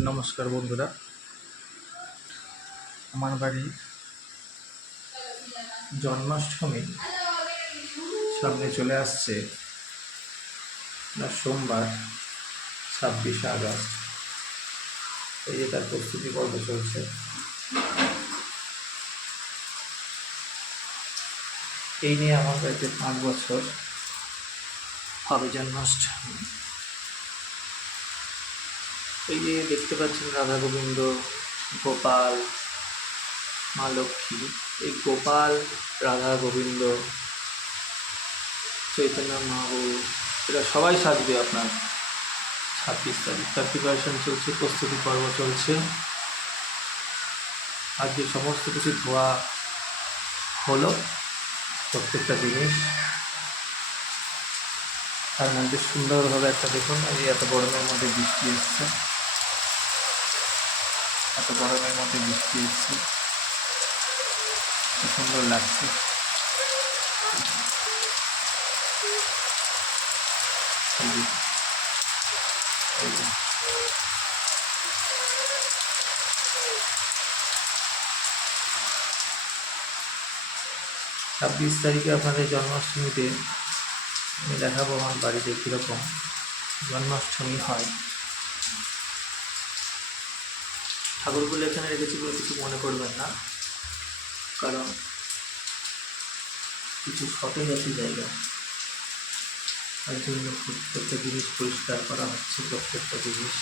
নমস্কার বন্ধুরা, আমার বাড়ি জন্মাষ্টমী সামনে চলে আসছে। সোমবার 26শে আগস্ট। এই যে তার প্রস্তুতি পর্ব চলছে। এই নিয়ে আমার বাড়িতে 5 বছর হবে জন্মাষ্টমী। এই যে দেখতে পাচ্ছেন রাধা গোবিন্দ, গোপাল, মা লক্ষ্মী। এই গোপাল, রাধা গোবিন্দ, চৈতন্য মহাপ্রভু এরা সবাই সাজবে আপনার 26 তারিখ। তার প্রিপারেশন চলছে, প্রস্তুতি পর্ব চলছে। আজকে সমস্ত কিছু ধোয়া হলো, প্রত্যেকটা জিনিস। তার মধ্যে সুন্দরভাবে একটা দেখুন, এই এত গরমের মধ্যে বৃষ্টি এসছে, এত গরমের মধ্যে বৃষ্টি এসছে, কি সুন্দর লাগছে। এই যে 26 তারিখে আপনাদের জন্মাষ্টমীতে আমি দেখাবো আমার বাড়িতে কীরকম জন্মাষ্টমী হয়। ঠাকুরগুলো এখানে রেখেছি বলে কিছু মনে করবেন না, কারণ কিছু সতেজ আছে জায়গা, তার জন্য প্রত্যেকটা জিনিস পরিষ্কার করা হচ্ছে। প্রত্যেকটা জিনিস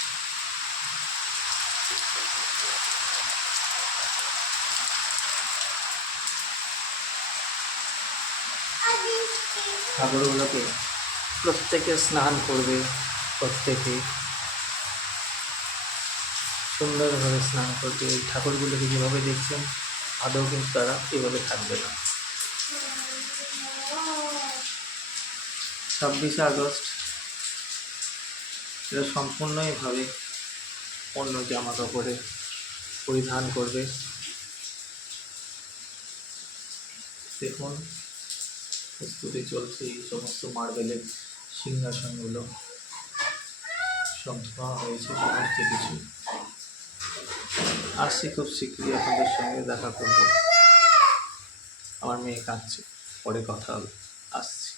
ঠাকুরগুলোকে প্রত্যেকে স্নান করবে, প্রত্যেকে সুন্দরভাবে স্নান করবে। এই ঠাকুরগুলোকে যেভাবে দেখছেন আদৌ কিন্তু তারা এভাবে থাকবে না। 26শে আগস্ট এরা সম্পূর্ণইভাবে অন্য জামা কাপড়ে পরিধান করবে। দেখুন প্রস্তুতি চলছে। এই সমস্ত মার্বেলের সিংহাসনগুলো সব ধোয়া হয়েছে, সমস্ত কিছু। আসছি খুব শীঘ্রই আপনাদের সঙ্গে দেখা করব। আমার মেয়ে কাঁদছে, পরে কথা হবে। আসছি।